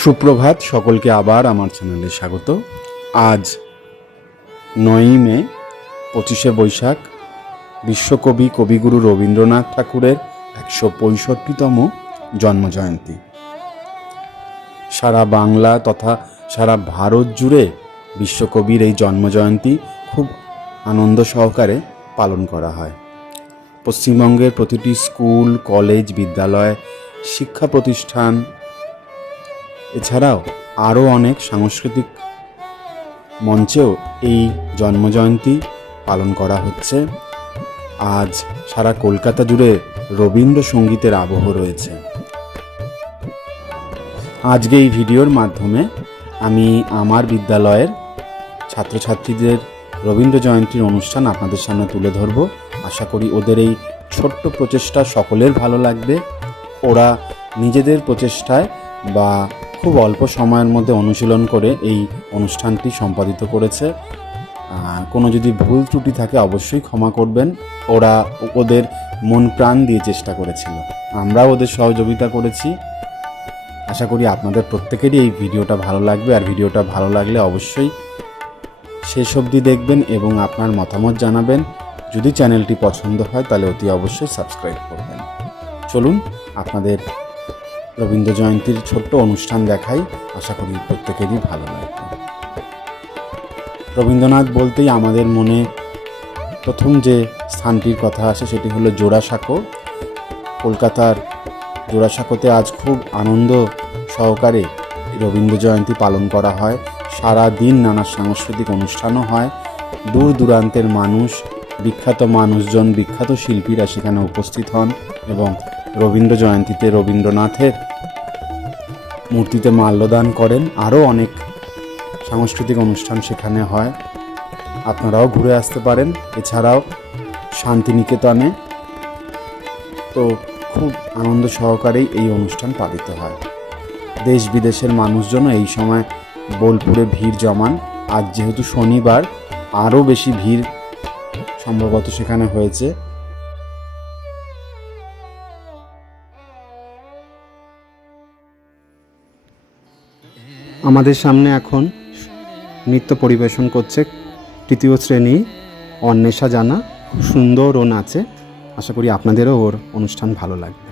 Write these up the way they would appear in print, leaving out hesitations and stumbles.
সুপ্রভাত, সকলকে আবার আমার চ্যানেলে স্বাগত। আজ 9ই মে, 25শে বৈশাখ, বিশ্বকবি কবিগুরু রবীন্দ্রনাথ ঠাকুরের 165তম জন্মজয়ন্তী। সারা বাংলা তথা সারা ভারত জুড়ে বিশ্বকবির এই জন্মজয়ন্তী খুব আনন্দ সহকারে পালন করা হয়। পশ্চিমবঙ্গের প্রতিটি স্কুল, কলেজ, বিদ্যালয়, শিক্ষা প্রতিষ্ঠান এছাড়াও আরও অনেক সাংস্কৃতিক মঞ্চেও এই জন্মজয়ন্তী পালন করা হচ্ছে। আজ সারা কলকাতা জুড়ে রবীন্দ্রসঙ্গীতের আবহ রয়েছে। আজকে এই ভিডিওর মাধ্যমে আমি আমার বিদ্যালয়ের ছাত্রছাত্রীদের রবীন্দ্র জয়ন্তীর অনুষ্ঠান আপনাদের সামনে তুলে ধরব। আশা করি ওদের এই ছোট্ট প্রচেষ্টা সকলের ভালো লাগবে। ওরা নিজেদের প্রচেষ্টায় বা খুব অল্প সময়ের মধ্যে অনুশীলন করে এই অনুষ্ঠানটি সম্পাদিত করেছে। কোনো যদি ভুল ত্রুটি থাকে অবশ্যই ক্ষমা করবেন। ওরা ওদের মন প্রাণ দিয়ে চেষ্টা করেছিল, আমরাও ওদের সহযোগিতা করেছি। আশা করি আপনাদের প্রত্যেকেরই এই ভিডিওটা ভালো লাগবে। আর ভিডিওটা ভালো লাগলে অবশ্যই শেষ অবধি দেখবেন এবং আপনার মতামত জানাবেন। যদি চ্যানেলটি পছন্দ হয় তাহলে অতি অবশ্যই সাবস্ক্রাইব করবেন। চলুন আপনাদের রবীন্দ্র জয়ন্তীর ছোট্ট অনুষ্ঠান দেখাই। আশা করি প্রত্যেকেরই ভালো লাগবে। রবীন্দ্রনাথ বলতেই আমাদের মনে প্রথম যে স্থানটির কথা আসে সেটি হলো জোড়াসাঁকো। কলকাতার জোড়াসাঁকোতে আজ খুব আনন্দ সহকারে রবীন্দ্র জয়ন্তী পালন করা হয়। সারা দিন নানা সাংস্কৃতিক অনুষ্ঠানও হয়। দূর দূরান্তের মানুষ, বিখ্যাত মানুষজন, বিখ্যাত শিল্পীরা সেখানে উপস্থিত হন এবং রবীন্দ্র জয়ন্তীতে রবীন্দ্রনাথের মূর্তিতে মাল্যদান করেন। আরও অনেক সাংস্কৃতিক অনুষ্ঠান সেখানে হয়, আপনারাও ঘুরে আসতে পারেন। এছাড়াও শান্তিনিকেতনে তো খুব আনন্দ সহকারেই এই অনুষ্ঠান পালিত হয়। দেশ বিদেশের মানুষজনও এই সময় বোলপুরে ভিড় জমান। আজ যেহেতু শনিবার, আরও বেশি ভিড় সম্ভবত সেখানে হয়েছে। আমাদের সামনে এখন নৃত্য পরিবেশন করছে তৃতীয় শ্রেণী অন্বেষা জানা। খুব সুন্দর ও নাচে। আশা করি আপনাদেরও ওর অনুষ্ঠান ভালো লাগবে।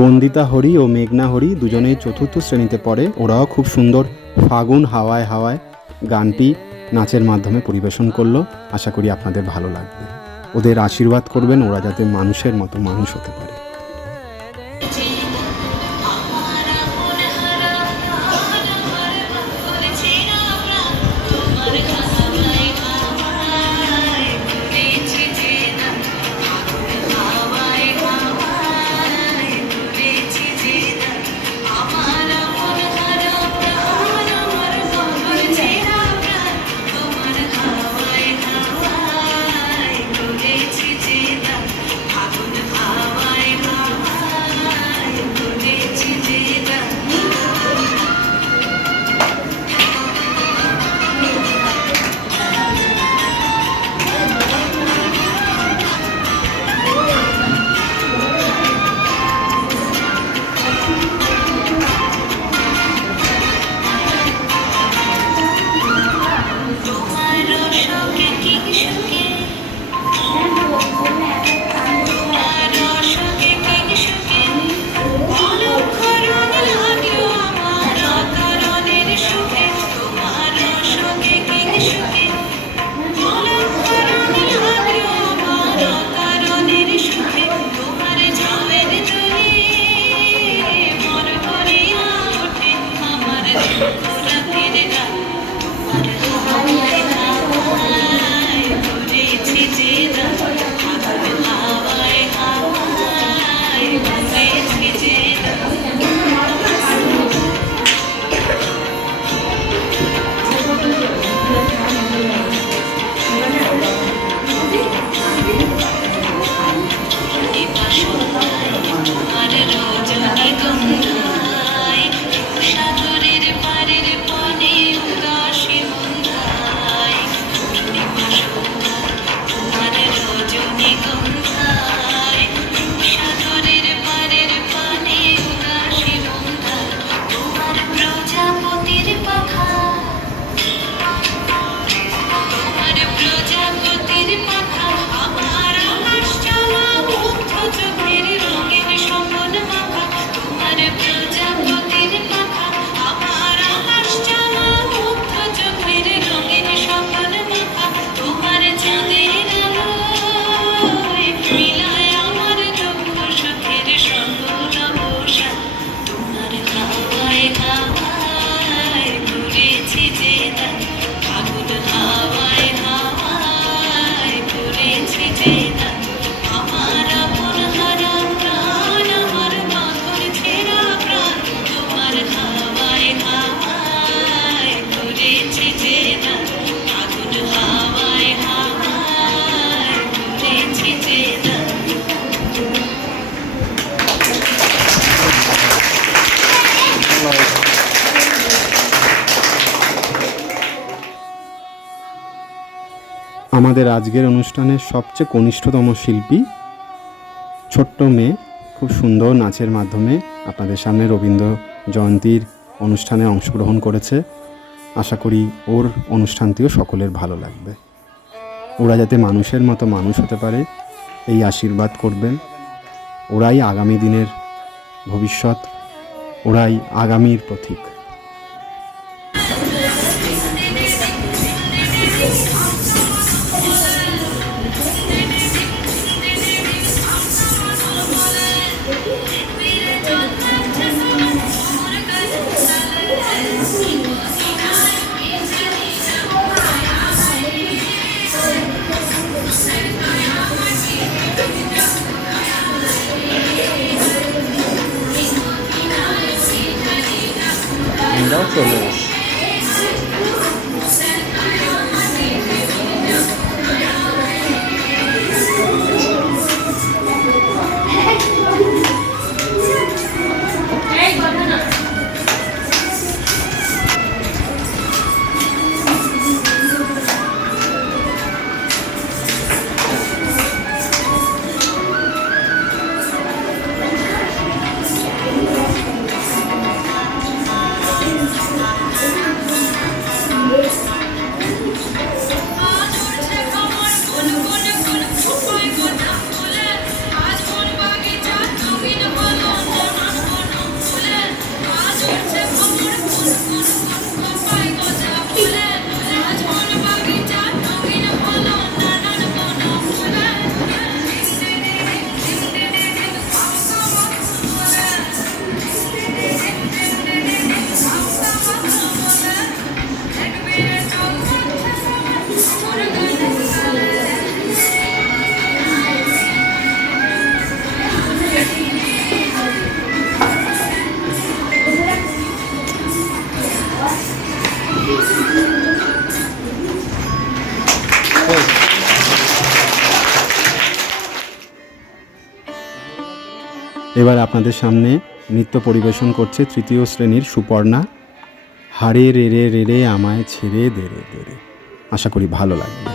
বন্দিতা হরি ও মেঘনা হরি দুজনেই চতুর্থ শ্রেণীতে পড়ে। ওরাও খুব সুন্দর ফাগুন হাওয়ায় হাওয়ায় গানটি নাচের মাধ্যমে পরিবেশন করলো। আশা করি আপনাদের ভালো লাগবে। ওদের আশীর্বাদ করবেন, ওরা যাতে মানুষের মতো মানুষ হতে পারে। আমাদের আজকের অনুষ্ঠানের সবচেয়ে কনিষ্ঠতম শিল্পী ছোট্ট মেয়ে খুব সুন্দর নাচের মাধ্যমে আপনাদের সামনে রবীন্দ্র জয়ন্তীর অনুষ্ঠানে অংশগ্রহণ করেছে। আশা করি ওর অনুষ্ঠানটিও সকলের ভালো লাগবে। ওরা যাতে মানুষের মতো মানুষ হতে পারে এই আশীর্বাদ করবেন। ওরাই আগামী দিনের ভবিষ্যৎ, ওরাই আগামীর পথিক। এবার আপনাদের সামনে নৃত্য পরিবেশন করছে তৃতীয় শ্রেণীর সুপর্ণা। হারে রে রে রে রে আমায় ছেড়ে দে রে দে রে। আশা করি ভালো লাগবে।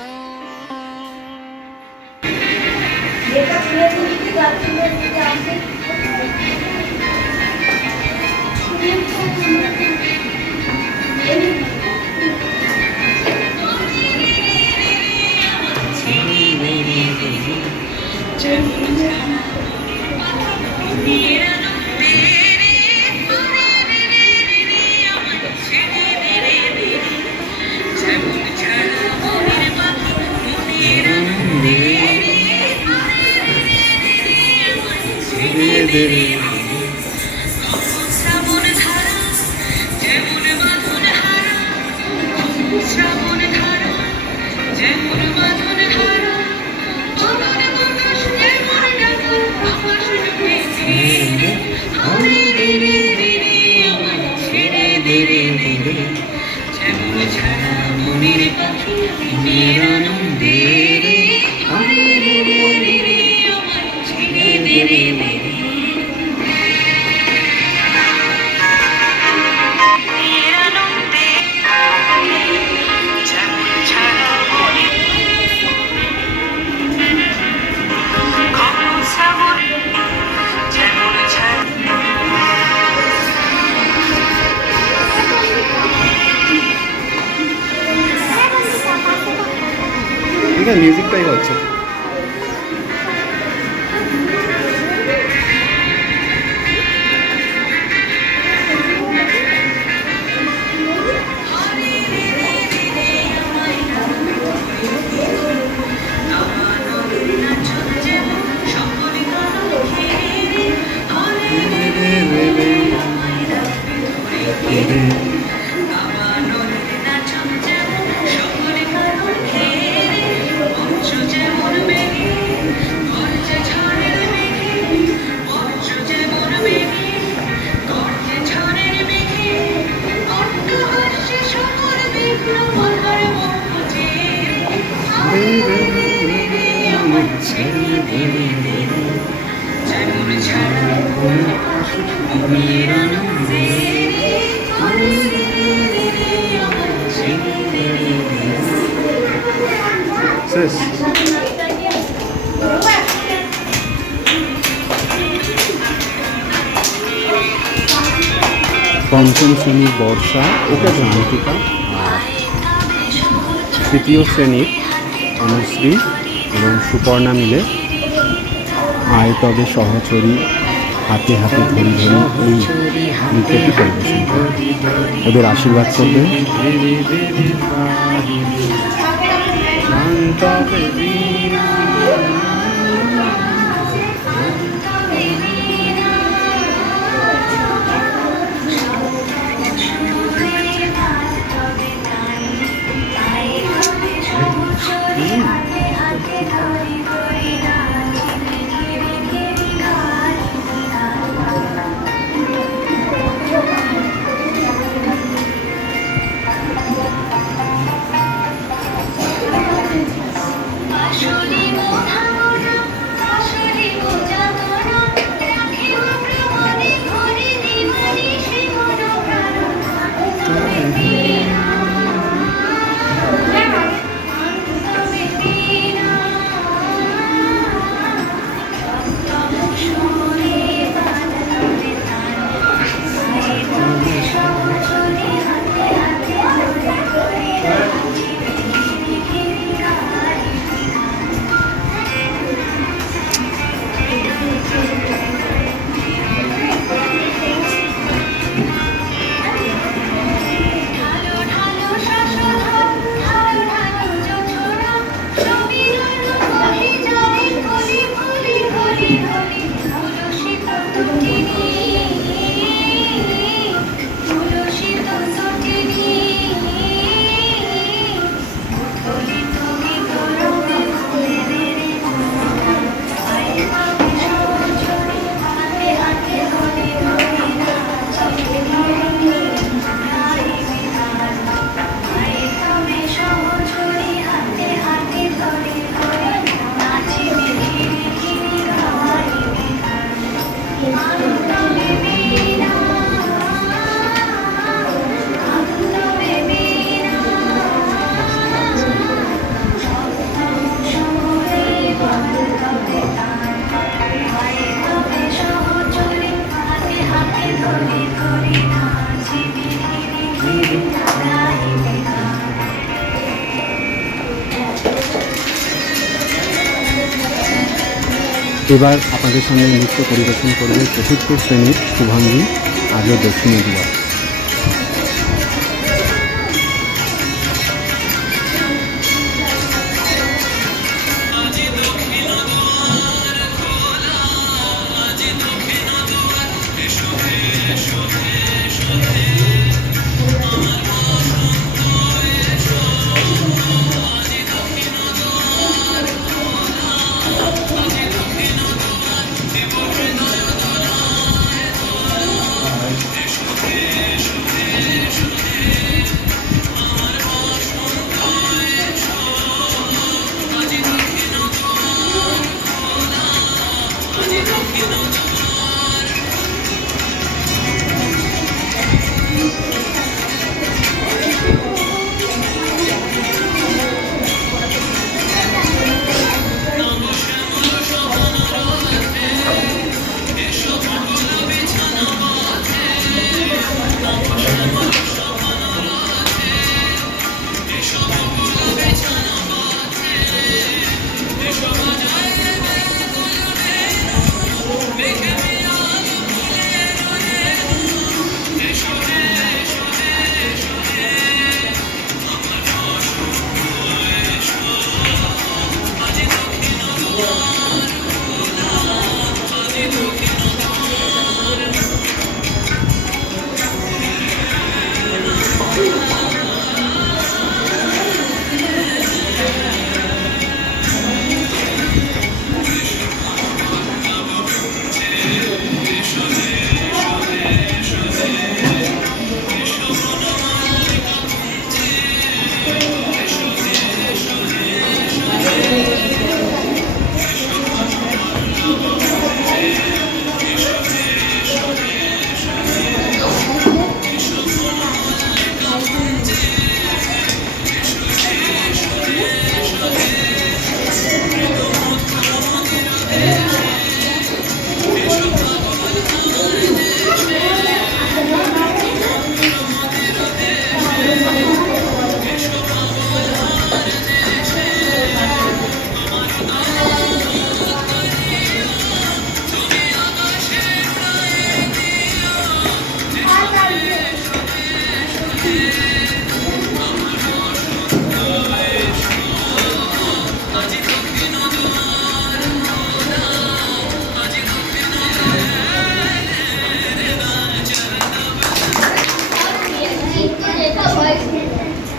ঠিক আছে, মিউজিকটাই হচ্ছে। শেষ। পঞ্চম শ্রেণীর বর্ষা, ওকে জান্তিকা, আর তৃতীয় শ্রেণীর অনুশ্রী এবং সুপর্ণা মিলে আয় তবে সহচরী হাতে হাতে ধরি ধরি এই নৃত্যটি পরিবেশন করে। ওদের আশীর্বাদ করবে। এবার আপনাদের সঙ্গে নৃত্য পরিবেশন করবে চতুর্থ শ্রেণীর শুভাঙ্গী আজও দক্ষিণে দিয়া।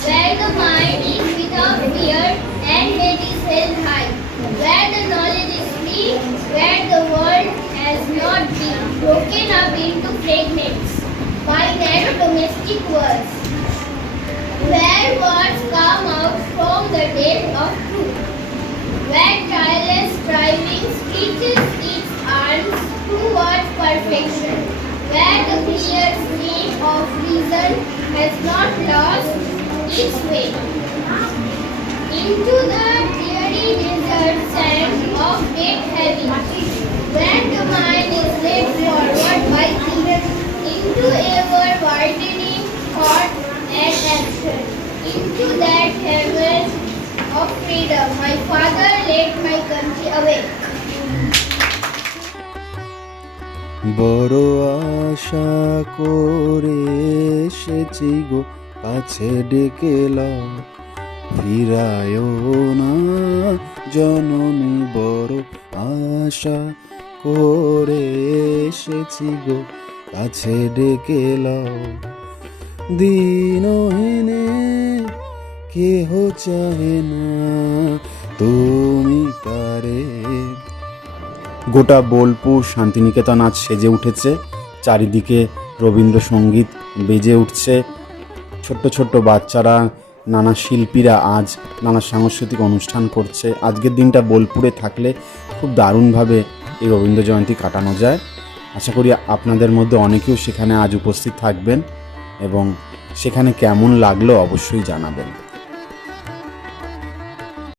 Where the mind is without fear and head is held high, where the knowledge is free, where the world has not been broken up into fragments by narrow domestic words, where words come out from the depth of truth, where tireless striving stretches its arms towards perfection, where the clear stream of reason has not lost its way into the dreary desert sands of dead habits, where the mind is led forward by things into ever widening thought and action, into that heaven of freedom. My father led my country away. বড় আশা করে এসেছি গো কাছে ডেকেলাম, ফিরায়ও না জননী। বড় আশা করে এসেছি গো কাছে ডেকেলাম, দিনহীনে কেহ চাহে না তুমি তারে। গোটা বোলপুর শান্তিনিকেতন আজ সেজে উঠেছে, চারিদিকে রবীন্দ্রসঙ্গীত বেজে উঠছে। ছোট্ট ছোট্ট বাচ্চারা, নানা শিল্পীরা আজ নানা সাংস্কৃতিক অনুষ্ঠান করছে। আজকের দিনটা বোলপুরে থাকলে খুব দারুণভাবে এই রবীন্দ্র জয়ন্তী কাটানো যায়। আশা করি আপনাদের মধ্যে অনেকেও সেখানে আজ উপস্থিত থাকবেন এবং সেখানে কেমন লাগলো অবশ্যই জানাবেন।